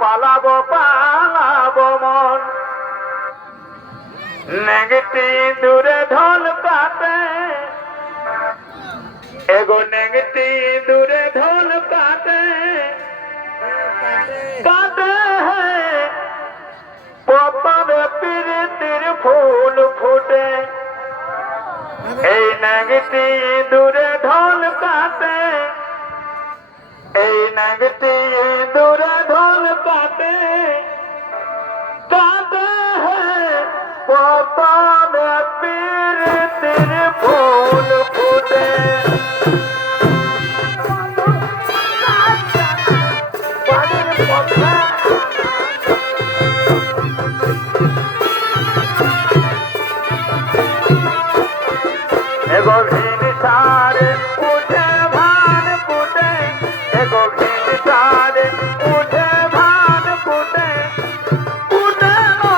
পালাবো পালাবো মন নেগটি দূরে ঢোল কাটে এগো নেগটি দূরে ঢোল কাটে কাটে পতনে প্রীতির ফুল ফুটে এই নেগটি দূরে ঢোল কাটে এই নেগটি দূরে ঢোল কাটে কাটে পতনে প্রীতির ফুল ফুটে एगो भीन सारे उठे भान पुटे एगो भीन सारे उठे भान पुटे पुटे नो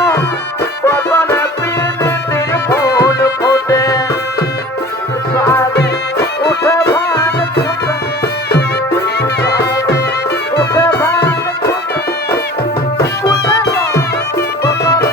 पतन पीन तिर फूल फूटे सारे उठे भान पुटे उठे भान पुटे पुटे नो पतन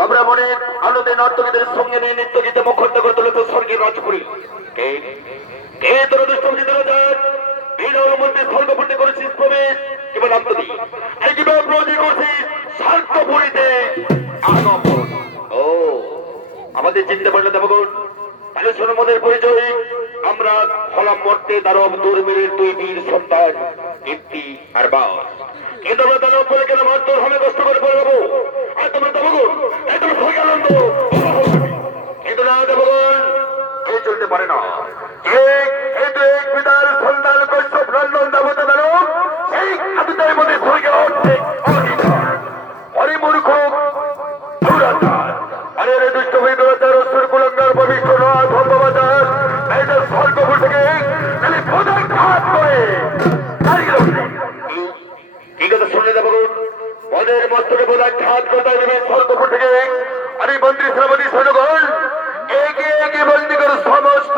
তোমরা মনে আনন্দে নর্তকীদের সঙ্গে নিয়ে নৃত্য গীতে মুখরিত করে তুলে তো স্বর্গের রাজপুরী কে কে তোর দুষ্টজিতের বিনয় মধ্যে স্বর্গপুরীতে করেছিস প্রবেশ কেবল আত্মদি এই কিভাবে প্রবেশ করছিস স্বার্থপুরীতে আগমন। ও আমাদের চিনতে পারলে দেবগণ, তাহলে শোনো মোদের পরিচয়। আমরা হলাম মর্তে দারব দুর্মিরের দুই বীর সন্তান কীর্তি আর বাস। কিন্তু আমরা দানব করে কেন মারধর হবে কষ্ট করে পড়ে যাবো। আর তোমরা দেবগণ একদম হয়ে আনন্দ কিন্তু না দেবগণ এই চলতে পারে না। এক পিতার সন্তান কশ্যপ নন্দন দেবতা দানব সেই হাতিদের মধ্যে হয়ে গেল অরে মূর্খ আরে রে দুষ্ট বিদ্রোহার অসুর কুলঙ্গার পবিত্র নয় ভগবাজার মেয়েদের স্বর্গপুর থেকে প্রধান ঘাত করে কি কথা শুনে দেবগণ ওদের মস্তকে প্রধান ঘাত করতে দেবে স্বর্গপুর থেকে। আরে মন্ত্রী শ্রমণী সৈন্যগণ এগিয়ে এগিয়ে বন্দি করে সমস্ত